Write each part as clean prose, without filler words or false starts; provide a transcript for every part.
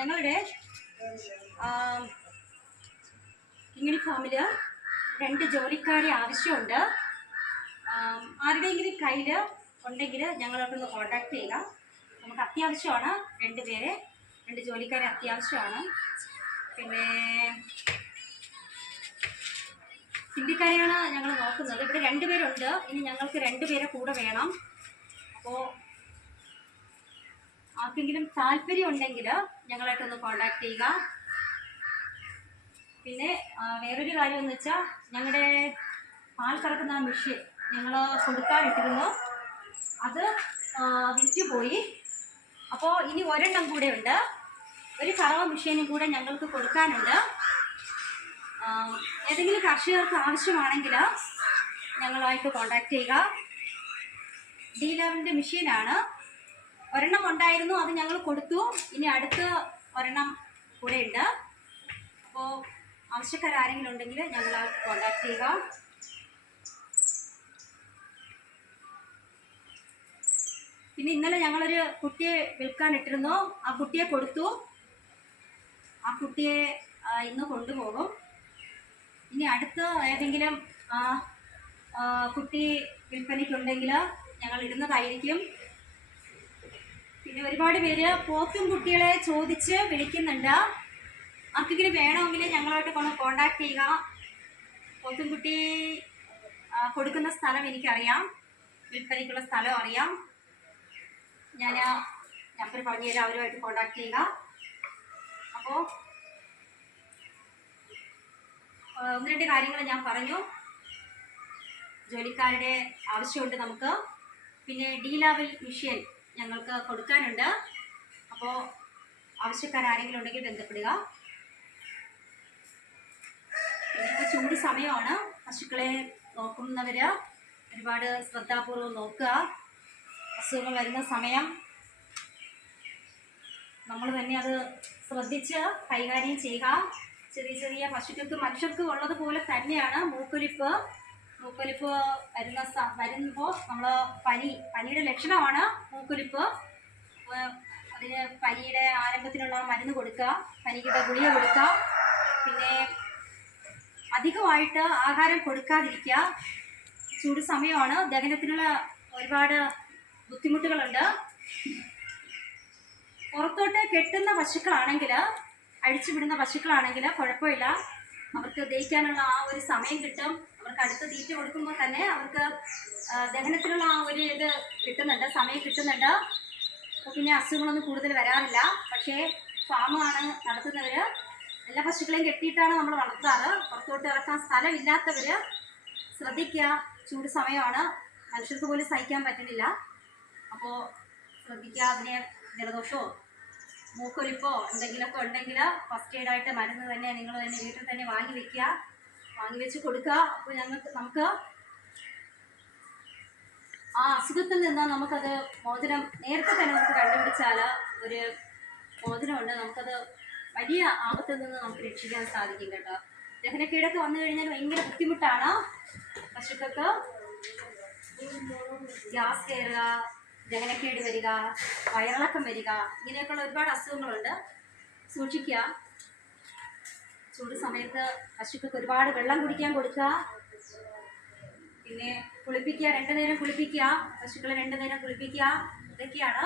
ഞങ്ങളുടെ കിങ്ങിണി ഫാമിൽ 2 ജോലിക്കാരെ ആവശ്യമുണ്ട്. ആരുടെയെങ്കിലും കയ്യിൽ ഉണ്ടെങ്കിൽ ഞങ്ങളോട്ടൊന്ന് കോൺടാക്ട് ചെയ്യുക. നമുക്ക് അത്യാവശ്യമാണ് 2 ജോലിക്കാരെ അത്യാവശ്യമാണ്. പിന്നെ ഹിന്ദിക്കാരെയാണ് ഞങ്ങൾ നോക്കുന്നത്. ഇവിടെ 2 പേരുണ്ട്. ഇനി ഞങ്ങൾക്ക് 2 പേരെ കൂടെ വേണം. അപ്പോൾ ആർക്കെങ്കിലും താല്പര്യം ഉണ്ടെങ്കിൽ ഞങ്ങളായിട്ടൊന്ന് കോൺടാക്ട് ചെയ്യുക. പിന്നെ വേറൊരു കാര്യം എന്ന് വെച്ചാൽ ഞങ്ങളുടെ പാൽ കറക്കുന്ന മെഷീൻ ഞങ്ങൾ കൊടുക്കാനിട്ടിരുന്നു. അത് വിറ്റുപോയി. അപ്പോൾ ഇനി ഒരെണ്ണം കൂടെ ഉണ്ട്. ഒരു കറവ മെഷീനും കൂടെ ഞങ്ങൾക്ക് കൊടുക്കാനുണ്ട്. ഏതെങ്കിലും കർഷകർക്ക് ആവശ്യമാണെങ്കിൽ ഞങ്ങളുമായിട്ട് കോൺടാക്ട് ചെയ്യുക. D11 മെഷീനാണ്. ഒരെണ്ണം ഉണ്ടായിരുന്നു, അത് ഞങ്ങൾ കൊടുത്തു. ഇനി അടുത്ത ഒരെണ്ണം കൂടെ ഉണ്ട്. അപ്പോൾ ആവശ്യക്കാരെങ്കിലും ഉണ്ടെങ്കിൽ ഞങ്ങളുമായിട്ട് കോൺടാക്ട് ചെയ്യുക. പിന്നെ ഇന്നലെ ഞങ്ങളൊരു കുട്ടിയെ വിൽക്കാനിട്ടിരുന്നു. ആ കുട്ടിയെ കൊടുത്തു. ആ കുട്ടിയെ ഇന്ന് കൊണ്ടുപോകും. ഇനി അടുത്ത ഏതെങ്കിലും കുട്ടി വിൽപ്പനയ്ക്കുണ്ടെങ്കിൽ ഞങ്ങൾ ഇടുന്നതായിരിക്കും. പിന്നെ ഒരുപാട് പേര് പോത്തും കുട്ടികളെ ചോദിച്ച് വിളിക്കുന്നുണ്ട്. ആർക്കെങ്കിലും വേണമെങ്കിൽ ഞങ്ങളുമായിട്ട് കോൺടാക്ട് ചെയ്യുക. പോത്തും കുട്ടി കൊടുക്കുന്ന സ്ഥലം എനിക്കറിയാം, വിൽപ്പനയ്ക്കുള്ള സ്ഥലം അറിയാം. ഞാൻ നമ്പർ പറഞ്ഞുതരാം, അവരുമായിട്ട് കോൺടാക്ട് ചെയ്യുക. അപ്പോൾ 1-2 കാര്യങ്ങൾ ഞാൻ പറഞ്ഞു. ജോലിക്കാരുടെ ആവശ്യമുണ്ട് നമുക്ക്. പിന്നെ D11 മെഷീൻ ഞങ്ങൾക്ക് കൊടുക്കാനുണ്ട്. അപ്പോൾ ആവശ്യക്കാരെങ്കിലും ഉണ്ടെങ്കിൽ ബന്ധപ്പെടുക. ഇപ്പോൾ ചൂട് സമയമാണ്. പശുക്കളെ നോക്കുന്നവർ ഒരുപാട് ശ്രദ്ധാപൂർവ്വം നോക്കുക. അസുഖങ്ങൾ വരുന്ന സമയം നമ്മൾ തന്നെ അത് ശ്രദ്ധിച്ച് കൈകാര്യം ചെയ്യുക. ചെറിയ ചെറിയ പശുക്കൾക്ക് മനുഷ്യർക്ക് ഉള്ളതുപോലെ തന്നെയാണ് മൂക്കൊലിപ്പ് വരുമ്പോൾ നമ്മൾ പനിയുടെ ലക്ഷണമാണ് മൂക്കൊലിപ്പ്. അതിന് പനിയുടെ ആരംഭത്തിനുള്ള മരുന്ന് കൊടുക്കുക, പനിയുടെ ഗുളിക കൊടുക്കുക. പിന്നെ അധികമായിട്ട് ആഹാരം കൊടുക്കാതിരിക്കുക. ചൂട് സമയമാണ്, ദഹനത്തിനുള്ള ഒരുപാട് ബുദ്ധിമുട്ടുകളുണ്ട്. പുറത്തോട്ട് കെട്ടുന്ന പശുക്കളാണെങ്കിൽ, അഴിച്ചുവിടുന്ന പശുക്കളാണെങ്കിൽ കുഴപ്പമില്ല. അവർക്ക് ദഹിക്കാനുള്ള ആ ഒരു സമയം കിട്ടും. അവർക്ക് അടുത്ത തീറ്റ കൊടുക്കുമ്പോൾ തന്നെ അവർക്ക് ദഹനത്തിനുള്ള ആ ഒരു ഇത് കിട്ടുന്നുണ്ട്, സമയം കിട്ടുന്നുണ്ട്. അപ്പോൾ പിന്നെ അസുഖങ്ങളൊന്നും കൂടുതൽ വരാറില്ല. പക്ഷേ ഫാമാണ് നടത്തുന്നവർ എല്ലാ പശുക്കളെയും കെട്ടിയിട്ടാണ് നമ്മൾ വളർത്താറ്. പുറത്തോട്ട് ഇറക്കാൻ സ്ഥലമില്ലാത്തവർ ശ്രദ്ധിക്കുക. ചൂട് സമയമാണ്, മനുഷ്യർക്ക് പോലും സഹിക്കാൻ പറ്റുന്നില്ല. അപ്പോൾ ശ്രദ്ധിക്കുക. അതിന് ജലദോഷമോ മൂക്കൊലിപ്പോ എന്തെങ്കിലുമൊക്കെ ഉണ്ടെങ്കിൽ ഫസ്റ്റ് എയ്ഡായിട്ട് മരുന്ന് തന്നെ നിങ്ങൾ തന്നെ വീട്ടിൽ തന്നെ വാങ്ങി വെച്ച് കൊടുക്കുക. അപ്പോൾ നമുക്ക് ആ അസുഖത്തിൽ നിന്ന് നമുക്കത് മോചനം നേരത്തെ തന്നെ നമുക്ക് കണ്ടുപിടിച്ചാൽ ഒരു മോചനമുണ്ട്. നമുക്കത് വലിയ ആപത്തിൽ നിന്ന് നമുക്ക് രക്ഷിക്കാൻ സാധിക്കും കേട്ടോ. ദഹനക്കേടൊക്കെ വന്നു കഴിഞ്ഞാൽ ഭയങ്കര ബുദ്ധിമുട്ടാണ്. പശുക്കൾക്ക് ഗ്യാസ് കയറുക, ദഹനക്കേട് വരിക, വയറിളക്കം വരിക, ഇങ്ങനെയൊക്കെയുള്ള ഒരുപാട് അസുഖങ്ങളുണ്ട്. സൂക്ഷിക്കുക. ചൂട് സമയത്ത് പശുക്കൾക്ക് ഒരുപാട് വെള്ളം കുടിക്കാൻ കൊടുക്കുക. പിന്നെ കുളിപ്പിക്കുക, 2 നേരം കുളിപ്പിക്കുക. പശുക്കളെ 2 നേരം കുളിപ്പിക്കുക. ഇതൊക്കെയാണ്.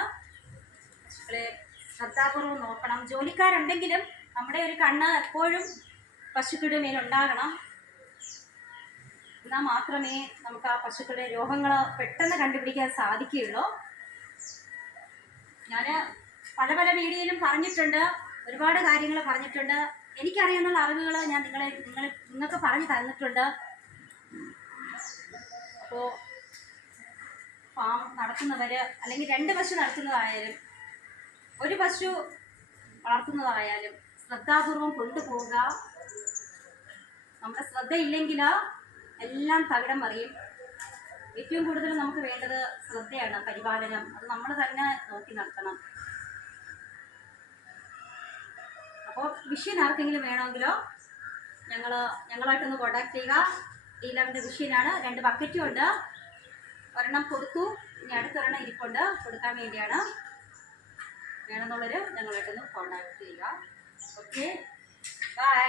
പശുക്കളെ ശ്രദ്ധാപൂർവ്വം നോക്കണം. ജോലിക്കാരുണ്ടെങ്കിലും നമ്മുടെ ഒരു കണ്ണ് എപ്പോഴും പശുക്കളുടെ മേലുണ്ടാകണം. എന്നാൽ മാത്രമേ നമുക്ക് ആ പശുക്കളുടെ രോഗങ്ങൾ പെട്ടെന്ന് കണ്ടുപിടിക്കാൻ സാധിക്കുകയുള്ളൂ. ഞാൻ പല വീഡിയോയിലും പറഞ്ഞിട്ടുണ്ട്, ഒരുപാട് കാര്യങ്ങൾ പറഞ്ഞിട്ടുണ്ട്. എനിക്കറിയാവുന്ന അറിവുകൾ ഞാൻ നിങ്ങൾക്ക് പറഞ്ഞു തന്നിട്ടുണ്ട്. അപ്പോൾ ഫാം നടത്തുന്നവർ അല്ലെങ്കിൽ 2 പശു നടത്തുന്നതായാലും 1 പശു വളർത്തുന്നതായാലും ശ്രദ്ധാപൂർവം കൊണ്ടുപോവുക. നമ്മുടെ ശ്രദ്ധയില്ലെങ്കിൽ എല്ലാം തകിടം മറിയും. ഏറ്റവും കൂടുതൽ നമുക്ക് വേണ്ടത് ശ്രദ്ധയാണ്, പരിപാലനം. അത് നമ്മൾ തന്നെ നോക്കി നടത്തണം. അപ്പോൾ മെഷീൻ ആർക്കെങ്കിലും വേണമെങ്കിലോ ഞങ്ങളുമായിട്ടൊന്ന് കോൺടാക്ട് ചെയ്യുക. D11 മെഷീനാണ്. 2 ബക്കറ്റും ഉണ്ട്. ഒരെണ്ണം കൊടുത്തു, ഇനി അടുത്തൊരെണ്ണം ഇരിപ്പുണ്ട് കൊടുക്കാൻ വേണ്ടിയാണ്. വേണമെന്നുള്ളവർ ഞങ്ങളായിട്ടൊന്ന് കോൺടാക്ട് ചെയ്യുക. Okay, by.